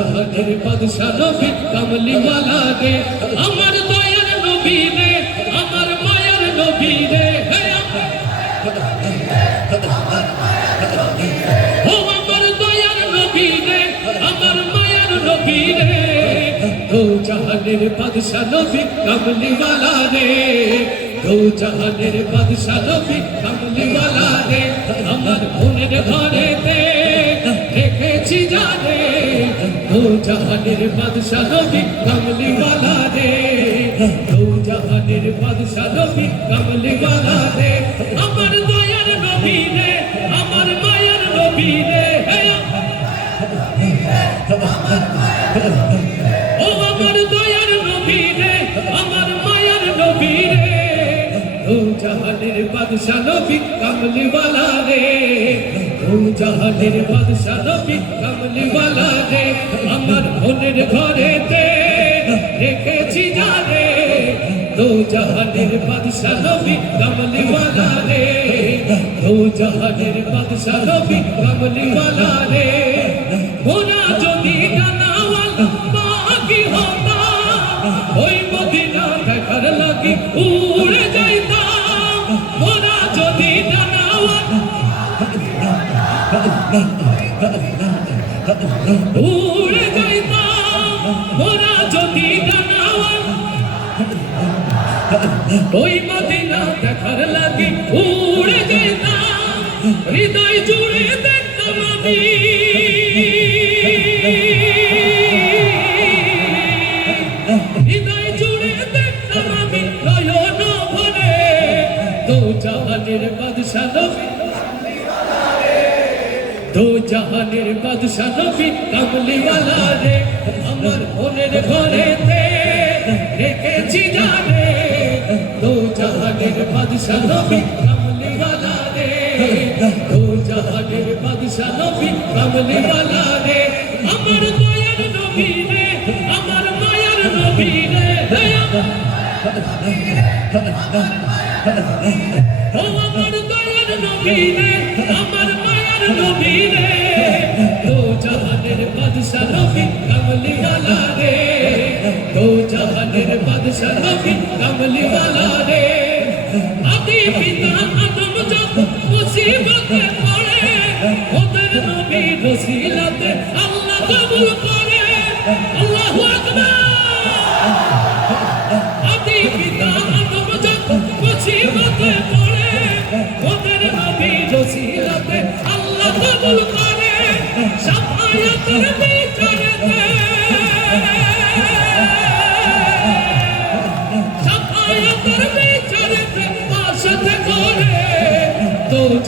জাহানের বাদশা নবী কমলিওয়ালা রে আমার দয়ার নবী রে আমার মায়ের নবী রে হে আমার- ও আমার দয়ার নবী রে আমার মায়ের নবী রে দু জাহানের বাদশা নবী কমলিওয়ালা রে দু জাহানের বাদশা নবী কমলিওয়ালা রে আমার মনের ঘরেতে রেখেছি জানে দু জাহানের বাদশা নবী কমলিওয়ালা রে। দু জাহানের বাদশা নবী কমলিওয়ালা রে। আমার দয়ার নবী আমার মায়ের নবী ও আমার দয়ার নবী আমার মায়ের নবী রে। ও জাহানের বাদশা নবী কমলিওয়ালা রে। ও জাহানের বাদশা নবী কমলিওয়ালা রে আমার মনের ঘরেতে রেখেছি জানে দো জাহানের বাদশা নবী কমলিওয়ালা রে দো জাহানের বাদশা নবী কমলিওয়ালা রে উড়ে যাইতাম মোরা যদি ডানাওয়ালা ওই মদিনা দেখার লাগি উড়ে যেতাম, হৃদয় জুড়ে দেখতাম আমি। হৃদয় জুড়ে দেখতাম আমি নয়ন ভরে দো জাহানের বাদশা নবী দো জাহানের বাদশা নবী কামলিওয়ালা রে, আমার মনের ঘরেতে রেখেছি জানে। দো জাহানের বাদশা নবী কামলিওয়ালা রে দো জাহানের বাদশা নবী কামলিওয়ালা রে, আমার দয়ার নবী রে, আমার মায়ার নবী রে আমার দয়ার নবী রে, আমার নবী রে দো জাহানের বাদশা নবী কমলি ওয়ালা রে দো জাহানের বাদশা নবী কমলি ওয়ালা রে আদি পিতা আদম যখন মুসিবতে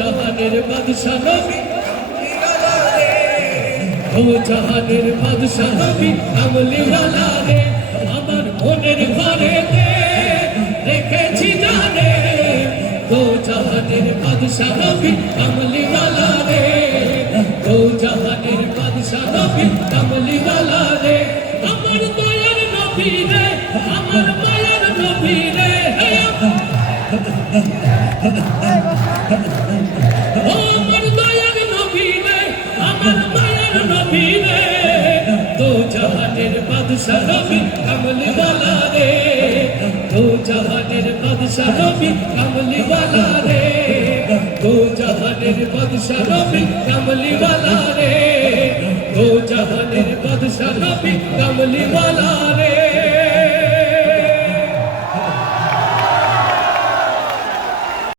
জাহানের জাহানের বাদশা নবী কামলিওয়ালা রে আমার মনের ঘরেতে রেখেছি জানে ও জাহানের বাদশা নবী কামলিওয়ালা রে নবী কামলিওয়ালা রে আমার দয়ার নবী রে, আমার মায়ার নবী রে আমার দয়ার নবী রে, আমার মায়ার নবী রে, তো জাহানের বাদশা নবী নবী কমলিওয়ালা রে তো জাহানের বাদশা নবী কমলিওয়ালা রে তো জাহানের বাদশা নবী কমলিওয়ালা রে